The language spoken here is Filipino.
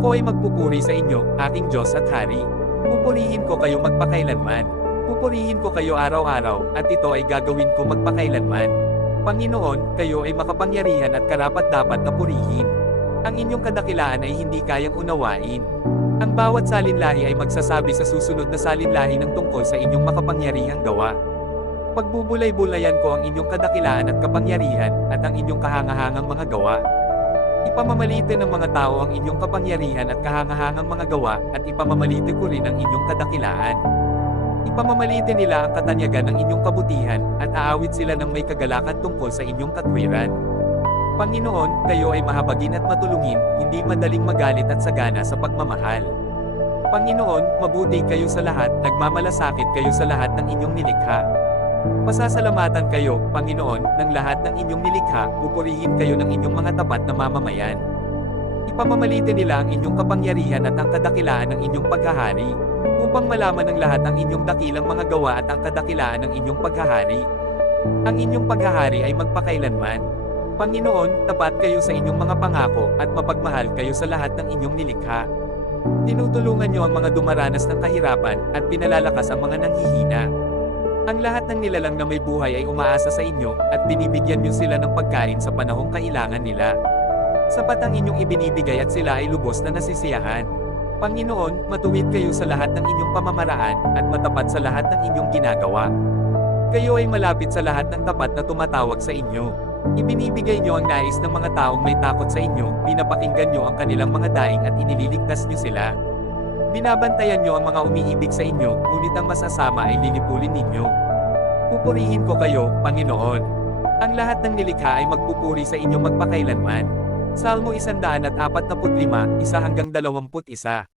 Ako ay magpupuri sa inyo, aking Diyos at Hari. Pupurihin ko kayo magpakailanman. Pupurihin ko kayo araw-araw, at ito ay gagawin ko magpakailanman. Panginoon, kayo ay makapangyarihan at karapat-dapat na purihin. Ang inyong kadakilaan ay hindi kayang unawain. Ang bawat salinlahi ay magsasabi sa susunod na salinlahi ng tungkol sa inyong makapangyarihang gawa. Pagbubulay-bulayan ko ang inyong kadakilaan at kapangyarihan, at ang inyong kahangahangang mga gawa. Ipamamalitin ng mga tao ang inyong kapangyarihan at kahangahangang mga gawa, at ipamamalitin ko rin ang inyong kadakilaan. Ipamamalitin nila ang katanyagan ng inyong kabutihan, at aawit sila ng may kagalakan tungkol sa inyong katwiran. Panginoon, kayo ay mahabagin at matulungin, hindi madaling magalit at sagana sa pagmamahal. Panginoon, mabuti kayo sa lahat, nagmamalasakit kayo sa lahat ng inyong nilikha. Pasasalamatan kayo, Panginoon, ng lahat ng inyong nilikha, pupurihin kayo ng inyong mga tapat na mamamayan. Ipamamalitin nila ang inyong kapangyarihan at ang kadakilaan ng inyong paghahari, upang malaman ng lahat ang inyong dakilang mga gawa at ang kadakilaan ng inyong paghahari. Ang inyong paghahari ay magpakailanman. Panginoon, tapat kayo sa inyong mga pangako, at mapagmahal kayo sa lahat ng inyong nilikha. Tinutulungan niyo ang mga dumaranas ng kahirapan, at pinalalakas ang mga nanghihina. Ang lahat ng nilalang na may buhay ay umaasa sa inyo, at binibigyan niyo sila ng pagkain sa panahong kailangan nila. Sapat ang inyong ibinibigay at sila ay lubos na nasisiyahan. Panginoon, matuwid kayo sa lahat ng inyong pamamaraan, at matapat sa lahat ng inyong ginagawa. Kayo ay malapit sa lahat ng tapat na tumatawag sa inyo. Ibinibigay niyo ang nais ng mga taong may takot sa inyo, pinapakinggan niyo ang kanilang mga daing at inililigtas niyo sila. Binabantayan niyo ang mga umiibig sa inyo, ngunit ang masasama ay lilipulin ninyo. Pupurihin ko kayo, Panginoon. Ang lahat ng nilikha ay magpupuri sa inyo magpakailanman. Salmo 145, 1-21